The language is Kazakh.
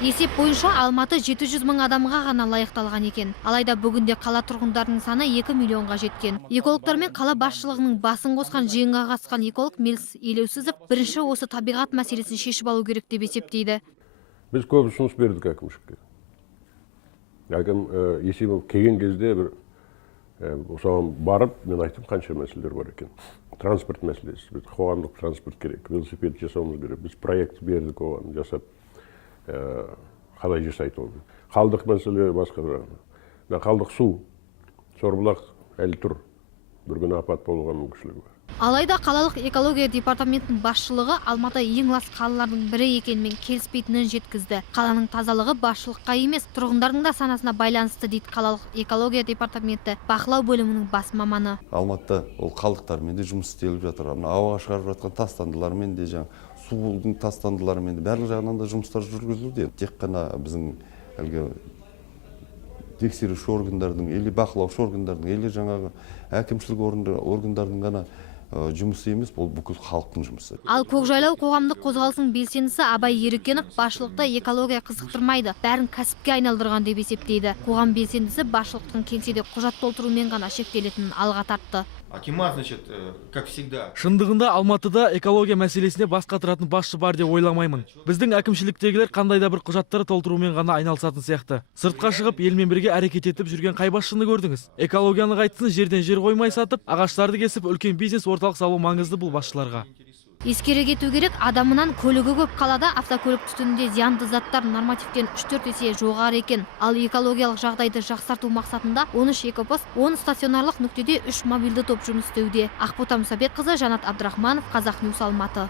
Есеп бойынша Алматы 700 мың адамға ғана лайықталған екен. Алайда бүгінде қала тұрғындарының саны 2 миллионға жеткен. Экологтар мен қала басшылығының басын қосқан жиынға қатысқан эколог Мелс Елеусізов бірінші осы табиғат мәселесін шешіп алу керек деп есептейді. Біз көп ұсыныс бердік әкімшілікке. Әкім есебі келген кезде бір осыған барып, мен айттым қанша мәселелер бар екен. Транспорт мәселесі, біз қоғамдық транспорт керек, велосипед жасауымыз керек. Біз проект бердік оған жасап, қалай жасайды оны. Қалдық мәселе басқа. Қалдық су, Сорбұлақ әлі тұр. Бір күні апат болуға мүмкіншілігі бар. Алайда қалалық экология департаментінің басшылығы Алматы ең лас қалалардың бірі екенмен келіспейтінін жеткізді. Қаланың тазалығы басшылыққа емес, тұрғындардың да санасына байланысты дейді қалалық экология департаменті бақылау бөлімінің бас маманы. Алматыда ол қалдықтармен де жұмыс істеліп жатыр. Ауаға шығарып жатқан тастандылармен де, судың тастандыларымен де барлық жағынан да жұмыстар жүргізілуде. Тек қана біздің әлгі тексеруші органдардың, или бақылаушы органдардың, или жаңағы әкімшілік органдардың ғана жұмысы емес, бұл бүкіл халықтың жұмысы. Ал Көкжайлау қоғамдық қозғалысының белсендісі Абай Ерікенов басшылықта экология қызықтырмайды, бәрін кәсіпке айналдырған деп есептейді. Қоғам белсендісі басшылықтың кеңседе құжат толтырумен ғана шектелетінін алға тартты. Акимат, значит, как всегда. Шындығында Алматыда экология мәселесіне бас қатыратын басшы бар деп ойламаймын. Біздің әкімшіліктегілер қандай да бір құжаттарды толтырумен ғана айналысатын сияқты. Сыртқа шығып елмен бірге әрекет етіп жүрген қай басшыны көрдіңіз? Экологияны қайтсын жерден жер қоймай сатып, ағаштарды кесіп үлкен бизнес орталық салу маңызды бұл басшыларға. Ескере кету керек, адамынан көлігі көп қалада автокөлік түтінінде зиянды заттар нормативтен 3-4 есе жоғары екен. Ал экологиялық жағдайды жақсарту мақсатында 13 экопост, 10 стационарлық нүктеде 3 мобильді топ жұмыс істеуде. Ақбота Мұсабекқызы, Жанат Абдрахманов, Қазақ Ньюс Алматы.